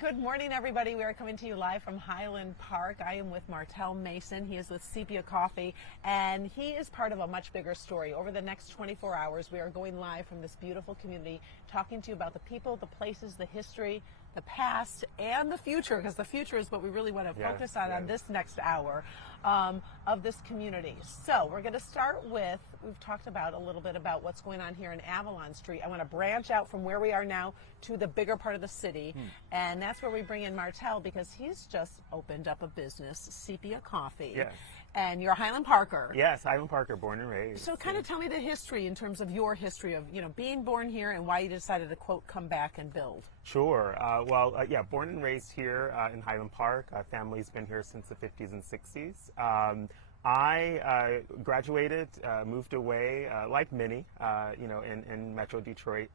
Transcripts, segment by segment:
Good morning, everybody. We are coming to you live from Highland Park. I am with Martell Mason. He is with Sepia Coffee, and he is part of a much bigger story. Over the next 24 hours, we are going live from this beautiful community, talking to you about the people, the places, the history, the past, and the future, because the future is what we really want to focus on this next hour of this community. So we're going to start with, we've talked about a little bit about what's going on here in Avalon Street. I want to branch out from where we are now to the bigger part of the city, and that's where we bring in Martell, because he's just opened up a business, Sepia Coffee. Yes. And you're a Highland Parker. Yes, Highland Parker, born and raised. So kind of tell me the history in terms of your history of, being born here and why you decided to, quote, come back and build. Sure. Born and raised here in Highland Park. Family's been here since the 50s and 60s. I graduated, moved away, like many, in Metro Detroit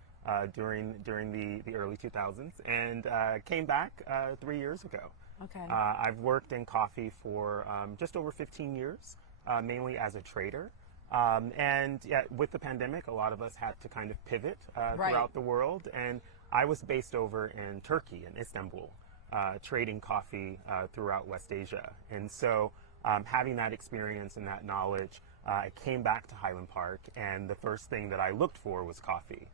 during the early 2000s, and came back 3 years ago. Okay. I've worked in coffee for just over 15 years, mainly as a trader. With the pandemic, a lot of us had to kind of pivot throughout the world. And I was based over in Turkey, in Istanbul, trading coffee throughout West Asia. And so having that experience and that knowledge, I came back to Highland Park, and the first thing that I looked for was coffee,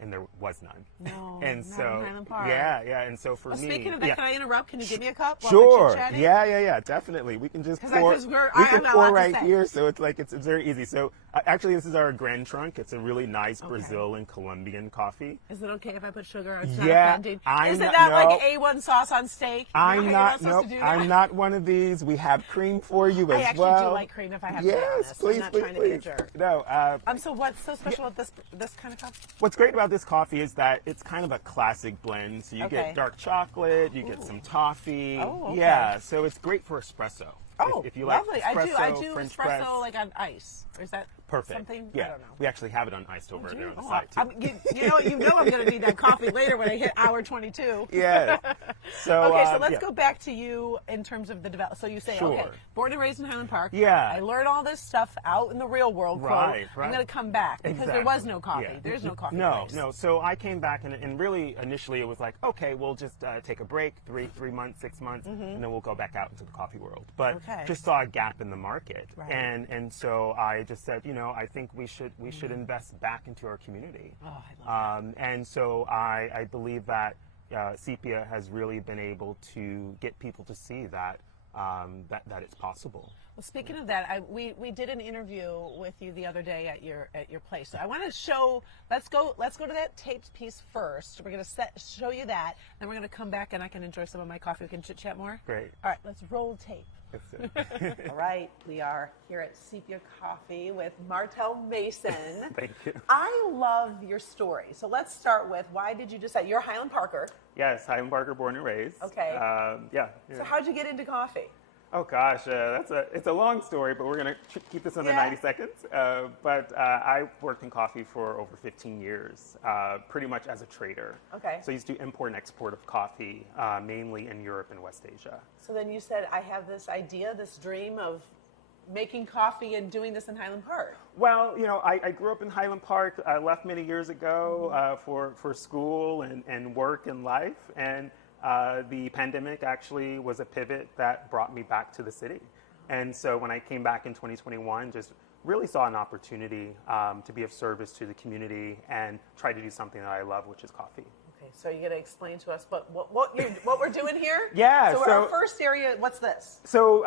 and there was none. No, and not so, in Highland Park. yeah. And so for me, speaking of that, can I interrupt? Can you give me a cup? While sure. we're chit-chatting? Yeah. Definitely. We can just pour. We can pour right here, so it's very easy. So actually, this is our Grand Trunk. It's a really nice Brazil and Colombian coffee. Is it okay if I put sugar? It's not Yeah, offending. Is it not like A1 sauce on steak? I'm not. Nope. I'm not one of these. We have cream for you as well. I actually do like cream if I have to be honest. Please, I'm not please, trying to please. be a jerk. No. So what's so special about this kind of coffee? What's great about this coffee is that it's kind of a classic blend. So you get dark chocolate, you get some toffee. Oh, okay. Yeah, so it's great for espresso. Oh, if you lovely. Like espresso, I do French espresso press. like on ice. Or is that Perfect. something? Yeah. I don't know. We actually have it on ice over there on the side too. You know I'm going to need that coffee later when I hit hour 22. Yeah. So okay, so let's go back to you in terms of the development. So you say, okay, born and raised in Highland Park. Yeah. I learned all this stuff out in the real world. Right. I'm going to come back because there was no coffee. Yeah. There's no coffee. No. So I came back and really initially it was like, okay, we'll just take a break, three months, 6 months, and then we'll go back out into the coffee world. But just saw a gap in the market, and so I just said, I think we should invest back into our community. Oh, I love that. And so I believe that Sepia has really been able to get people to see that it's possible. Well, speaking of that, we did an interview with you the other day at your place. So I want to show. Let's go to that taped piece first. We're going to show you that, then we're going to come back and I can enjoy some of my coffee. We can chit chat more. Great. All right, let's roll tape. That's All right, we are here at Sepia Coffee with Martell Mason. Thank you. I love your story. So let's start with, why did you decide? You're a Highland Parker. Yes, Highland Parker, born and raised. Okay. Yeah. So how'd you get into coffee? Oh gosh, it's a long story, but we're gonna keep this under 90 seconds. But I worked in coffee for over 15 years, pretty much as a trader. Okay. So I used to do import and export of coffee, mainly in Europe and West Asia. So then you said, I have this idea, this dream of making coffee and doing this in Highland Park. Well, I grew up in Highland Park. I left many years ago for school and work and life, and the pandemic actually was a pivot that brought me back to the city. And so when I came back in 2021, just really saw an opportunity to be of service to the community and try to do something that I love, which is coffee. Okay, so you're going to explain to us what we're doing here? Yeah. So our first area, what's this? So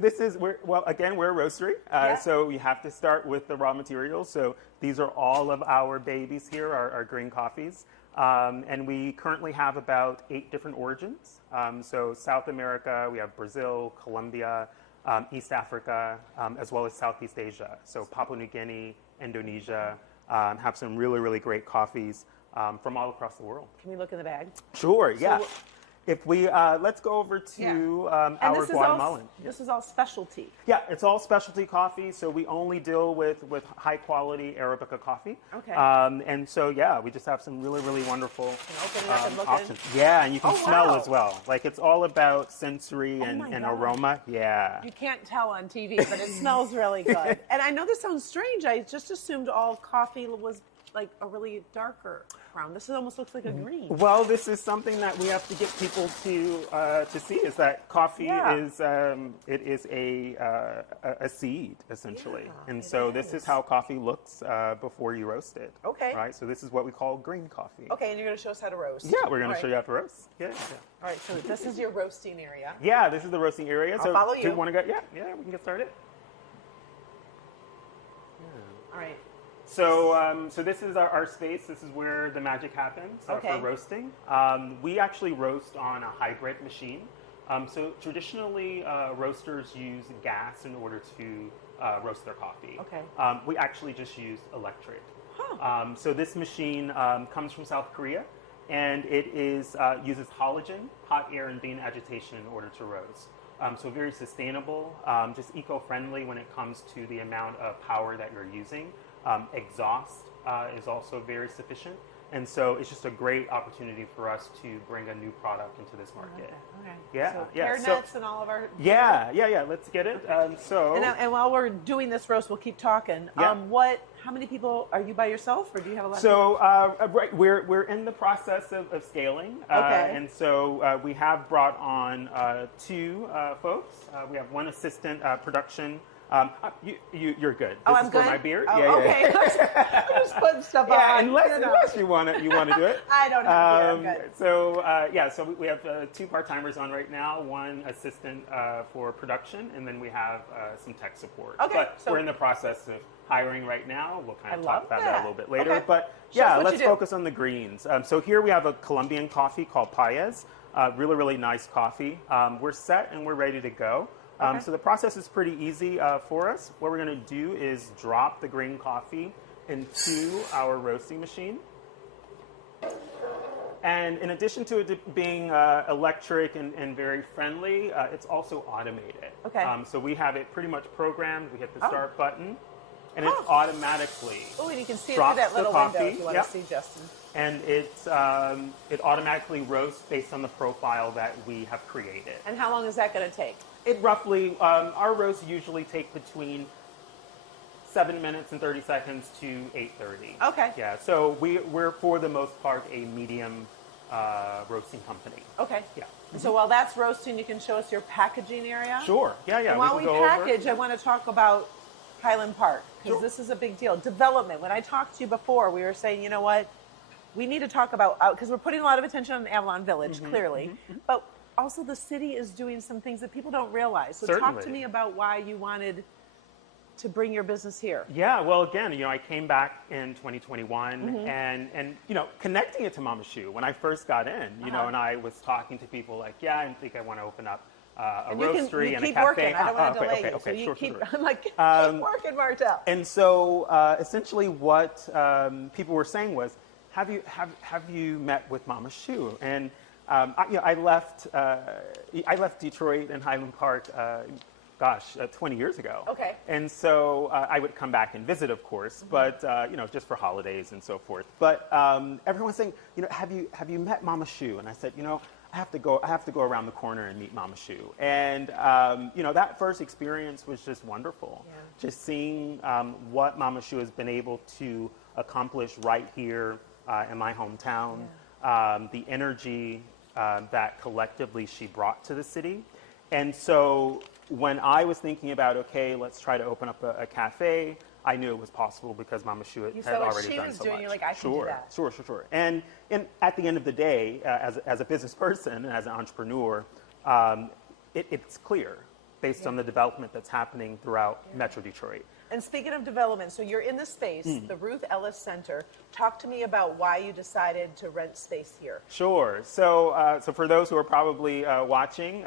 this is, we're a roastery. So you have to start with the raw materials. So these are all of our babies here, our green coffees. And we currently have about 8 different origins. So South America, we have Brazil, Colombia, East Africa, as well as Southeast Asia. So Papua New Guinea, Indonesia, have some really, really great coffees from all across the world. Can we look in the bag? Sure, yeah. So, if we, let's go over to our Guatemalan. This is all specialty. Yeah, it's all specialty coffee, so we only deal with high quality Arabica coffee. Okay. And so, yeah, we just have some really, really wonderful open it up and look options. Yeah, and you can smell wow. as well. Like, it's all about sensory and aroma. Yeah. You can't tell on TV, but it smells really good. And I know this sounds strange. I just assumed all coffee was like a really darker brown. This almost looks like a green. Well, this is something that we have to get people to see, is that coffee is it is a seed essentially, and so this is how coffee looks before you roast it. Okay. Right. So this is what we call green coffee. Okay, and you're going to show us how to roast. Yeah, we're going to show you how to roast. Yeah. All right. So this is your roasting area. Yeah, this is the roasting area. I'll follow you. Do you want to go? Yeah, we can get started. All right. So, so this is our space. This is where the magic happens for roasting. We actually roast on a hybrid machine. So traditionally, roasters use gas in order to roast their coffee. Okay. We actually just use electric. Huh. So this machine comes from South Korea, and it is uses halogen, hot air, and bean agitation in order to roast. So very sustainable, just eco-friendly when it comes to the amount of power that you're using. Exhaust is also very sufficient. And so it's just a great opportunity for us to bring a new product into this market. Okay. Yeah, So yeah. pear nuts and all of our. Yeah. Let's get it. And while we're doing this roast, we'll keep talking. Yeah. How many people are you by yourself, or do you have a lot? So right, we're in the process of scaling. Okay. And so we have brought on two folks. We have one assistant production. You're good. This I'm is good. for my beard. Oh, okay. I'm just putting stuff on. Unless you want to do it. I don't have a beard. I'm good. So so we have two part-timers on right now. One assistant for production, and then we have some tech support. Okay. But So we're in the process of hiring right now. We'll kind of I talk about love that a that. little bit later. Okay. But Show us yeah, what let's you do. focus on the greens. So here we have a Colombian coffee called Paez. Really, really nice coffee. We're set and we're ready to go. Okay. So the process is pretty easy for us. What we're going to do is drop the green coffee into our roasting machine. And in addition to it being electric and very friendly, it's also automated. Okay. So we have it pretty much programmed. We hit the start button, and it automatically Oh, and you can see it through drops that little the window coffee. if you want to see Justin. And it automatically roasts based on the profile that we have created. And how long is that going to take? It roughly, our roasts usually take between 7 minutes and 30 seconds to 8:30. Okay. Yeah, so we're for the most part a medium roasting company. Okay. Yeah. And so while that's roasting, you can show us your packaging area? Sure. Yeah. And while we can go over. package, I want to talk about Highland Park, because this is a big deal. Development. When I talked to you before, we were saying, you know what? We need to talk about, because we're putting a lot of attention on Avalon Village, clearly. But also the city is doing some things that people don't realize. So talk to Certainly. me about why you wanted to bring your business here. Yeah, well, again, I came back in 2021 and connecting it to Mama Shu. When I first got in, and I was talking to people like, yeah, I think I want to open up a roastery and a keep cafe. working. I don't want to delay you. Okay, So you sure, keep, sure. I'm like, keep working, Martell. And so essentially what people were saying was, have you met with Mama Shu? And I left Detroit and Highland Park 20 years ago. Okay. And so I would come back and visit, of course, but just for holidays and so forth. But everyone's saying, have you met Mama Shu? And I said, I have to go around the corner and meet Mama Shu. And that first experience was just wonderful. Yeah. Just seeing what Mama Shu has been able to accomplish right here in my hometown. Yeah. The energy that collectively she brought to the city. And so when I was thinking about, okay, let's try to open up a cafe, I knew it was possible because Mama Shu had already done so much. You're like, I can do that. Sure. And at the end of the day, as a business person and as an entrepreneur, it's clear based on the development that's happening throughout Metro Detroit. And speaking of development, so you're in the space, the Ruth Ellis Center. Talk to me about why you decided to rent space here. Sure. So for those who are probably watching,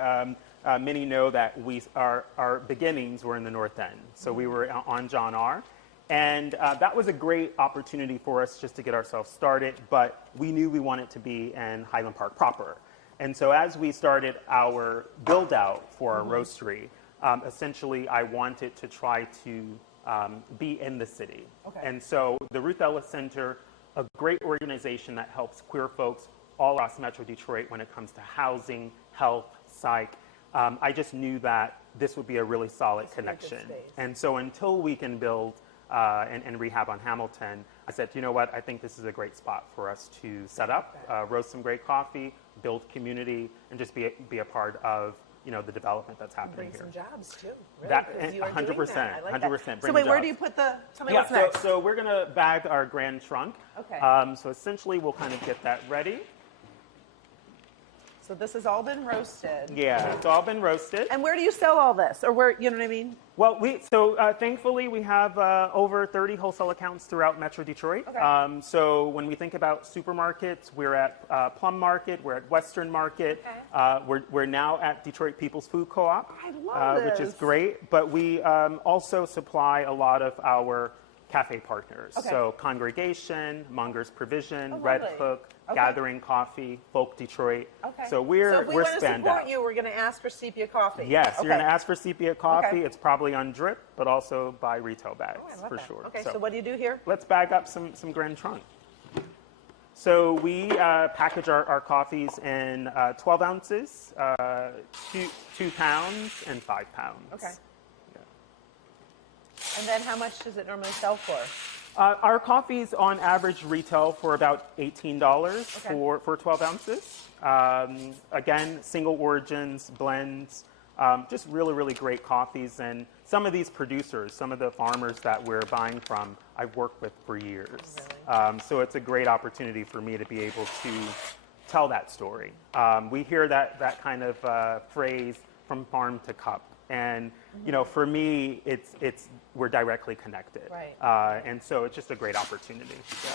many know that our beginnings were in the North End. So we were on John R. And that was a great opportunity for us just to get ourselves started, but we knew we wanted to be in Highland Park proper. And so as we started our build out for our roastery, essentially I wanted to try to be in the city. Okay. And so the Ruth Ellis Center, a great organization that helps queer folks all across Metro Detroit when it comes to housing, health, psych. I just knew that this would be a really solid connection. And so until we can build and rehab on Hamilton, I said, you know what, I think this is a great spot for us to set up, roast some great coffee, build community, and just be a part of, you know, the development that's happening Bring here. some jobs too. Really, That 'cause you are 100%, doing that. I like 100%. that. So wait, where do you put the? Tell me what's Yeah, next. so we're gonna bag our grand trunk. Okay. So essentially, we'll kind of get that ready. So this has all been roasted. Yeah, it's all been roasted. And where do you sell all this, or where? You know what I mean? Well, thankfully we have over 30 wholesale accounts throughout Metro Detroit. Okay. So when we think about supermarkets, we're at Plum Market, we're at Western Market, Okay. we're now at Detroit People's Food Co-op, I love which is this. great. But we also supply a lot of our cafe partners. Okay. So Congregation, Munger's Provision, Oh, Red lovely. Hook, Okay. Gathering Coffee, Folk Detroit. Okay. So we're So if we want to spanned support out. you, we're going to ask for Sepia Coffee. Yes, Okay. you're going to ask for Sepia Coffee. Okay. It's probably on drip, but also by retail bags Oh, I love for that. sure. Okay, so what do you do here? Let's bag up some Grand Trunk. So we package our coffees in 12 ounces, 2 pounds, and 5 pounds. Okay. And then how much does it normally sell for? Our coffees on average retail for about $18 Okay. for 12 ounces. Again, single origins, blends, just really, really great coffees. And some of these producers, some of the farmers that we're buying from, I've worked with for years. Really? So it's a great opportunity for me to be able to tell that story. We hear that kind of phrase, from farm to cup. And you know, for me, we're directly connected, Right. and so it's just a great opportunity. Yeah.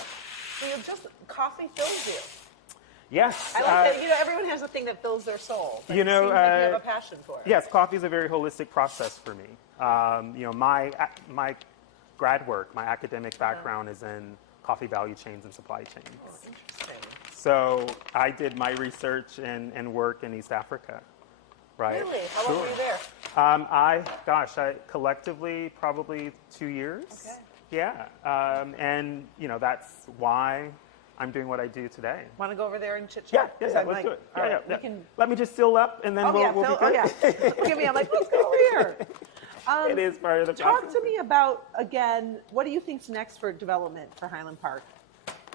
So you just coffee fills you. Yes, I like that. You know, everyone has a thing that fills their soul. But you know, it seems like you have a passion for it. yes, coffee is a very holistic process for me. You know, my grad work, my academic background is in coffee value chains and supply chains. Oh, interesting. So I did my research and work in East Africa. Right. Really? How long were you there? I collectively probably 2 years. Okay. Yeah. And you know, that's why I'm doing what I do today. Want to go over there and chit Yeah, chat? yeah, So yeah, I'm let's like, do it. all Yeah, right, yeah, we can. Let me just seal up, and then Oh yeah, we'll Phil, be good. oh yeah. Give me. I'm like, let's go over here. It is part of the Talk process. to me about, again, what do you think's next for development for Highland Park?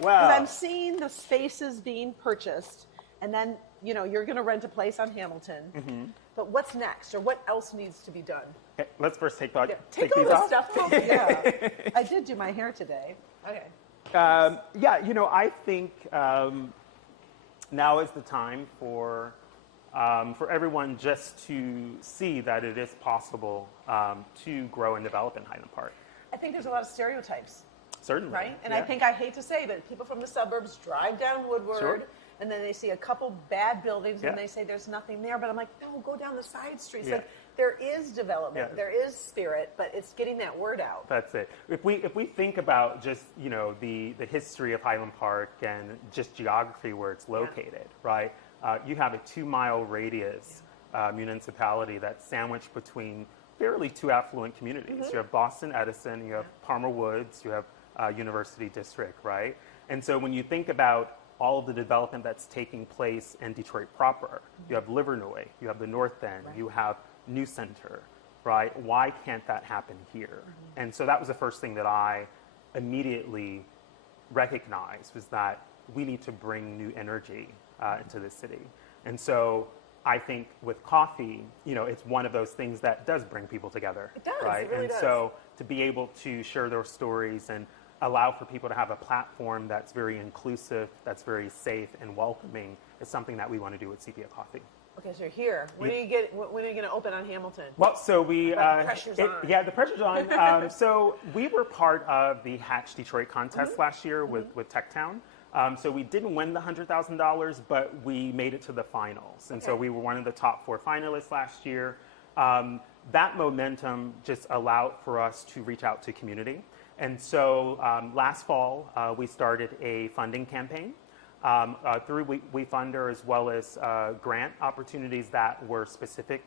Well, Because I'm seeing the spaces being purchased, and then, you know, you're going to rent a place on Hamilton. Mm-hmm. But what's next, or what else needs to be done? okay, let's first take Yeah, take all these this off. stuff off. Yeah. I did do my hair today. Okay. Yeah, you know, I think now is the time for everyone just to see that it is possible to grow and develop in Highland Park. I think there's a lot of stereotypes, Certainly. right? And yeah. I think, I hate to say, but people from the suburbs drive down Woodward, Sure. and then they see a couple bad buildings, Yeah. and they say there's nothing there. But I'm like, no, go down the side streets. Yeah. Like, there is development, Yeah. there is spirit, but it's getting that word out. That's it. If we think about just, you know, the history of Highland Park and just geography where it's located, right? You have a 2-mile radius municipality that's sandwiched between fairly 2 affluent communities. Mm-hmm. You have Boston Edison, you have Palmer Woods, you have University District, right? And so when you think about all of the development that's taking place in Detroit proper, you have Livernois, you have the North End, Right. you have New Center, right? Why can't that happen here? And so that was the first thing that I immediately recognized, was that we need to bring new energy into the city. And so I think with coffee, you know, it's one of those things that does bring people together. It does, right? it really and does. so to be able to share their stories and allow for people to have a platform that's very inclusive, that's very safe and welcoming, is something that we want to do with Sepia Coffee. Okay, so you're here. When are you going to open on Hamilton? Well, so we, The pressure's on. yeah, the pressure's on. So we were part of the Hatch Detroit contest Mm-hmm. last year with Techtown. So we didn't win the $100,000, but we made it to the finals. And so Okay. we were one of the top 4 finalists last year. That momentum just allowed for us to reach out to community. And so last fall, we started a funding campaign through WeFunder, as well as grant opportunities that were specific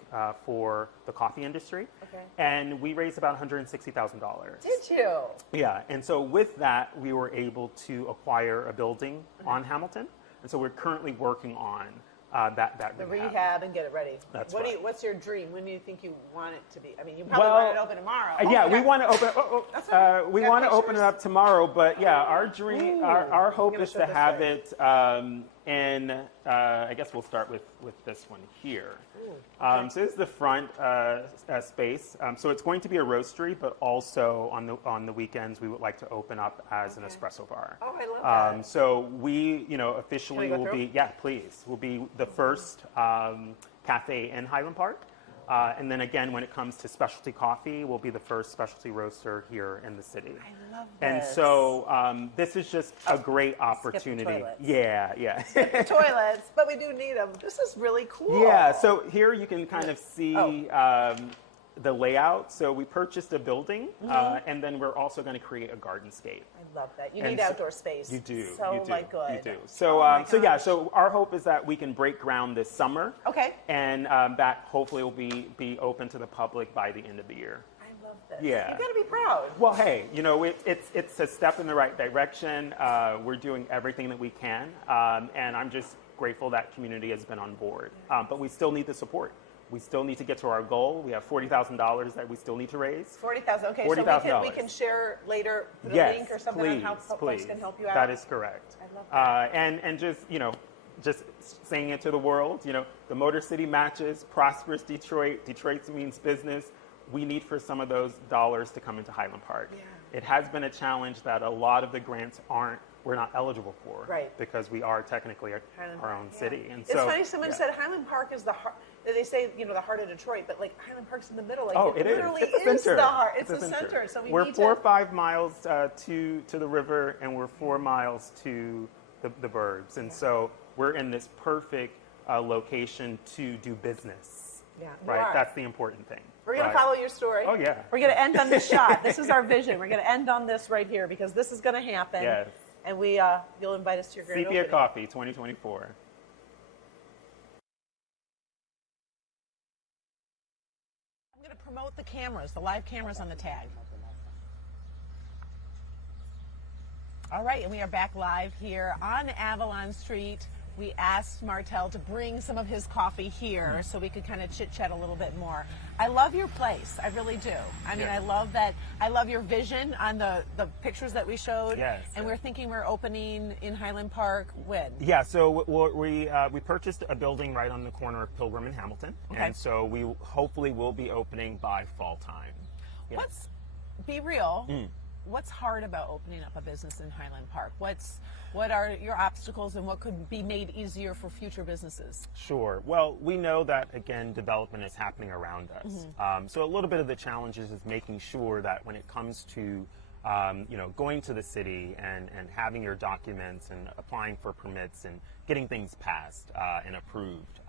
for the coffee industry. Okay. And we raised about $160,000. Did you? Yeah, and so with that, we were able to acquire a building Mm-hmm. on Hamilton. And so we're currently working on that The rehab and get it ready. That's what right. What's your dream? When do you think you want it to be? I mean, you probably want it open tomorrow. Yeah, we want to open. We want to open it pictures? up tomorrow, but yeah, our dream, Ooh. our I'm hope gonna is show to this have way. it. I guess we'll start with this one here. So this is the front space. So it's going to be a roastery, but also on the weekends we would like to open up as an espresso bar. Oh, I love that. So we, officially Can I go will through? be, please, will be the first cafe in Highland Park. And then again, when it comes to specialty coffee, we'll be the first specialty roaster here in the city. I love And this. so this is just a great opportunity. toilets. Yeah. The toilets, but we do need them. This is really cool. Yeah, so here you can kind of see the layout. So we purchased a building, and then we're also going to create a gardenscape. I love that. You And need so- outdoor space. You do. So you do. like good. You do. So, my so yeah. gosh. So our hope is that we can break ground this summer. Okay. And that hopefully will be open to the public by the end of the year. I love this. Yeah. You got to be proud. Well, hey, it's a step in the right direction. We're doing everything that we can, and I'm just grateful that community has been on board. But we still need the support. We still need to get to our goal. We have $40,000 that we still need to raise. 40,000. Okay, $40,000. so we can share later, put a Yes, link or something please, on how folks please. can help you out. That is correct. I love that. And just saying it to the world, the Motor City matches, prosperous Detroit. Detroit means business. We need for some of those dollars to come into Highland Park. Yeah. It has been a challenge that a lot of the grants we're not eligible for. Right. Because we are technically Highland our Park, own yeah. city. And It's so, funny, someone yeah. said Highland Park is the heart. They say, the heart of Detroit, but like Highland Park's in the middle. Like Oh, it is. literally It's the is center. the heart. It's the the center. So we're need 4 or to. 5 miles to the river, and we're 4 miles to the burbs. And so we're in this perfect location to do business. Yeah, you Right? are. That's the important thing. We're going right? to follow your story. Oh, yeah. We're going to end on this shot. This is our vision. We're going to end on this right here because this is going to happen. Yes. And you'll invite us to your grand Sepia opening. Coffee 2024. I'm going to promote the cameras, the live cameras on the tag. All right, and we are back live here on Avalon Street. We asked Martell to bring some of his coffee here so we could kind of chit-chat a little bit more. I love your place. I really do. I mean, Yeah. I love that. I love your vision on the pictures that we showed. Yes. And we're thinking we're opening in Highland Park when? Yeah, so we purchased a building right on the corner of Pilgrim and Hamilton. Okay. And so we hopefully will be opening by fall time. Yeah. Be real. What's hard about opening up a business in Highland Park? What are your obstacles and what could be made easier for future businesses? Sure. Well, we know that, again, development is happening around us. So a little bit of the challenges is making sure that when it comes to, going to the city and having your documents and applying for permits and getting things passed and approved,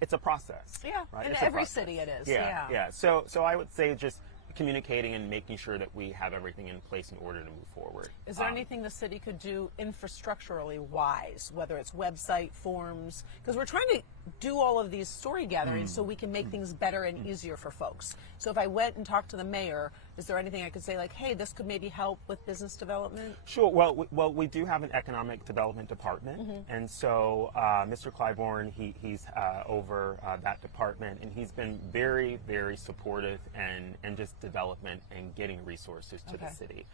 it's a process. Yeah, right? in It's a every process. city it is. Yeah. So I would say just communicating and making sure that we have everything in place in order to move forward. Is there anything the city could do infrastructurally wise, whether it's website, forms? Because we're trying to do all of these story gatherings so we can make things better and easier for folks. So if I went and talked to the mayor, is there anything I could say like, hey, this could maybe help with business development? Sure. Well, we do have an economic development department, and so Mr. Clybourne, he's over that department, and he's been very, very supportive and just development and getting resources to the city.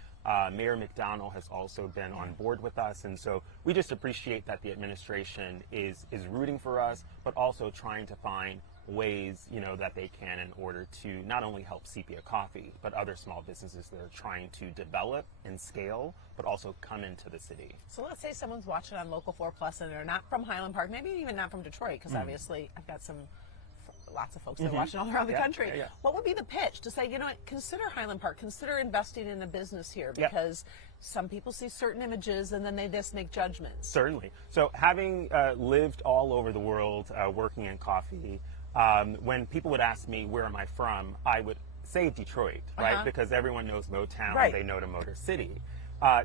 Mayor McDonald has also been on board with us, and so we just appreciate that the administration is rooting for us, but also trying to find ways, that they can in order to not only help Sepia Coffee, but other small businesses that are trying to develop and scale, but also come into the city. So let's say someone's watching on Local 4 Plus and they're not from Highland Park, maybe even not from Detroit, because obviously I've got lots of folks that are watching all around the country. Yeah. What would be the pitch to say, consider Highland Park, consider investing in a business here, Yeah. because some people see certain images and then they just make judgments. Certainly. So having lived all over the world working in coffee, when people would ask me, where am I from, I would say Detroit, right? Because everyone knows Motown, Right. they know the Motor City.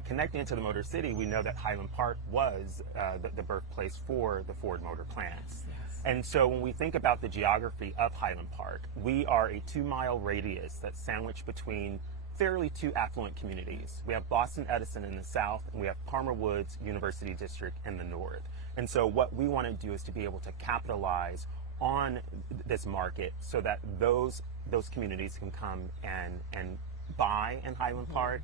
Connecting it to the Motor City, we know that Highland Park was the birthplace for the Ford Motor plants. And so when we think about the geography of Highland Park, we are a 2-mile radius that's sandwiched between fairly two affluent communities. We have Boston Edison in the south, and we have Palmer Woods University District in the north. And so what we want to do is to be able to capitalize on this market so that those communities can come and buy in Highland Park,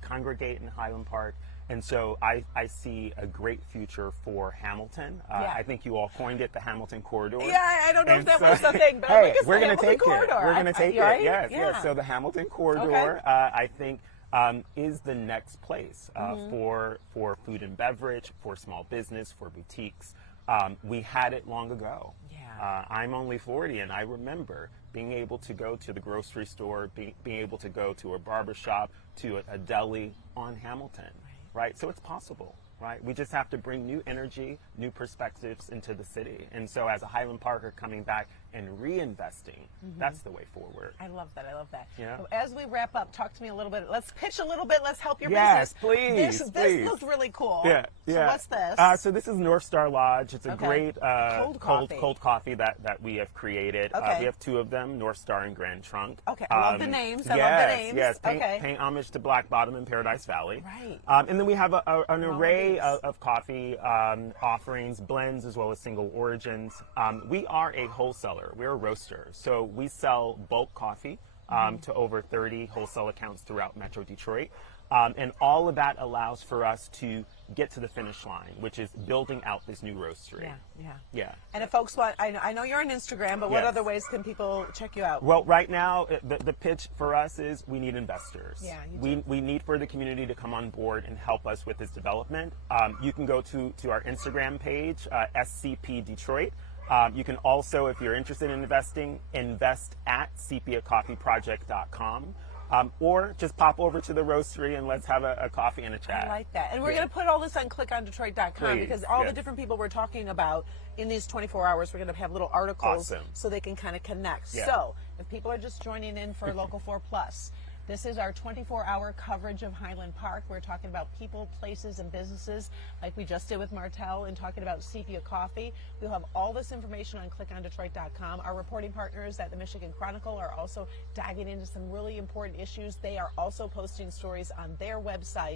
congregate in Highland Park. And so I see a great future for Hamilton. I think you all coined it the Hamilton Corridor. Yeah, I don't know if that was the thing, but hey, we're going to take it. We're going to take it. Right? Yes, yeah. yes. So the Hamilton Corridor, I think, is the next place for food and beverage, for small business, for boutiques. We had it long ago. Yeah. I'm only 40, and I remember being able to go to the grocery store, being able to go to a barber shop, to a deli on Hamilton, right? So it's possible, right? We just have to bring new energy, new perspectives into the city. And so as a Highland Parker coming back and reinvesting, that's the way forward. I love that. I love that. Yeah. So as we wrap up, talk to me a little bit. Let's pitch a little bit. Let's help your yes, business. Please. This looks really cool. Yeah. So what's this? So this is North Star Lodge. It's a great cold coffee that we have created. We have two of them, North Star and Grand Trunk. Okay, I love the names. I love the names. Yes, paying homage to Black Bottom and Paradise Valley. Right. And then we have an array of coffee offerings, blends, as well as single origins. We are a wholesaler. We're a roaster. So we sell bulk coffee to over 30 wholesale accounts throughout Metro Detroit. And all of that allows for us to get to the finish line, which is building out this new roastery. Yeah. And if folks want, I know you're on Instagram, but what other ways can people check you out? Well, right now, the pitch for us is we need investors. Yeah, we need for the community to come on board and help us with this development. You can go to our Instagram page, SCP Detroit. You can also, if you're interested in investing, invest at sepiacoffeeproject.com. Or just pop over to the roastery and let's have a coffee and a chat. I like that. And we're going to put all this on clickondetroit.com because all the different people we're talking about in these 24 hours, we're going to have little articles so they can kind of connect. So if people are just joining in for Local 4 Plus, this is our 24-hour coverage of Highland Park. We're talking about people, places, and businesses like we just did with Martell and talking about Sepia Coffee. We'll have all this information on clickondetroit.com. Our reporting partners at the Michigan Chronicle are also diving into some really important issues. They are also posting stories on their website.